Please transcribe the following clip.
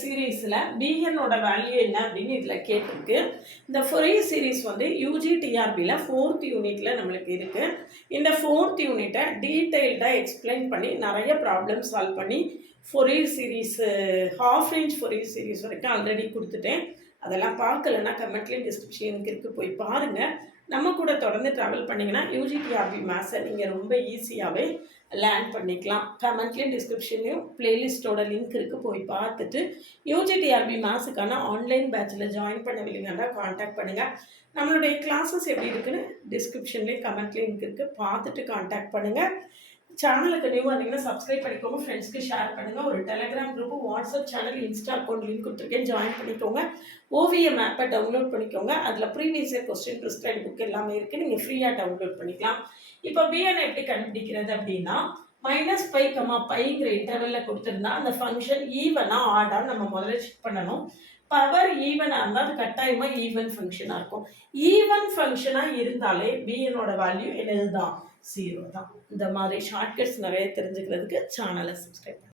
சீரீஸில் பிஎன்னோட வேல்யூ என்ன அப்படின்னு இதில் கேட்டிருக்கு. இந்த ஃபொரியர் சீரீஸ் வந்து யூஜி டிஆர்பியில் 4th யூனிட்டில் நம்மளுக்கு இருக்குது. இந்த 4th யூனிட்டை டீட்டெயில்டாக எக்ஸ்பிளைன் பண்ணி நிறைய ப்ராப்ளம் சால்வ் பண்ணி Fourier series half range Fourier series வரைக்கும் ஆல்ரெடி கொடுத்துட்டேன். அதெல்லாம் பார்க்கலன்னா கமெண்ட்லேயும் டிஸ்கிரிப்ஷனுக்கு இருக்குது, போய் பாருங்கள். நம்ம கூட தொடர்ந்து ட்ராவல் பண்ணிங்கன்னா யூஜிடிஆர்பி மேத்ஸை நீங்கள் ரொம்ப ஈஸியாகவே லேர்ன் பண்ணிக்கலாம். கமெண்ட்லேயும் டிஸ்கிரிப்ஷன்லேயும் ப்ளேலிஸ்ட்டோட லிங்க் இருக்குது, போய் பார்த்துட்டு யூஜிடிஆர்பி மேத்ஸுக்கான ஆன்லைன் பேட்சில் ஜாயின் பண்ணவில்லைங்கன்னா காண்டாக்ட் பண்ணுங்கள். நம்மளுடைய கிளாஸஸ் எப்படி இருக்குன்னு டிஸ்கிரிப்ஷன்லேயும் கமெண்ட்லேயும் லிங்க் இருக்குது, பார்த்துட்டு காண்டாக்ட் பண்ணுங்கள். சேனலுக்கு நியூவாக இருந்தீங்கன்னா சப்ஸ்கிரைப் பண்ணிக்கோங்க, ஃப்ரெண்ட்ஸ்க்கு ஷேர் பண்ணுங்கள். ஒரு Telegram group, WhatsApp channel, Insta account link கொடுத்துருக்கேன், ஜாயின் பண்ணிக்கோங்க. ஓவிஎம் ஆப்பை டவுன்லோட் பண்ணிக்கோங்க. அதில் previous year question prescribe book எல்லாமே இருக்குது, நீங்கள் ஃப்ரீயாக டவுன்லோட் பண்ணிக்கலாம். இப்போ பிஎன் எப்படி கண்டுபிடிக்கிறது அப்படின்னா, -π, πங்கிற இன்டர்வலில் கொடுத்துருந்தா அந்த ஃபங்க்ஷன் ஈவனாக ஆடான்னு நம்ம முதல்ல செக் பண்ணணும். பவர் ஈவனாக இருந்தால் அது கட்டாயமாக ஈவன் ஃபங்க்ஷனாக இருக்கும். ஈவன் ஃபங்க்ஷனாக இருந்தாலே பிஎனோட வேல்யூ என்னது தான், 0 தான். இந்த மாதிரி ஷார்ட்கட்ஸ் நிறைய தெரிஞ்சுக்கிறதுக்கு சேனலை சப்ஸ்கிரைப் பண்ணுங்கள்.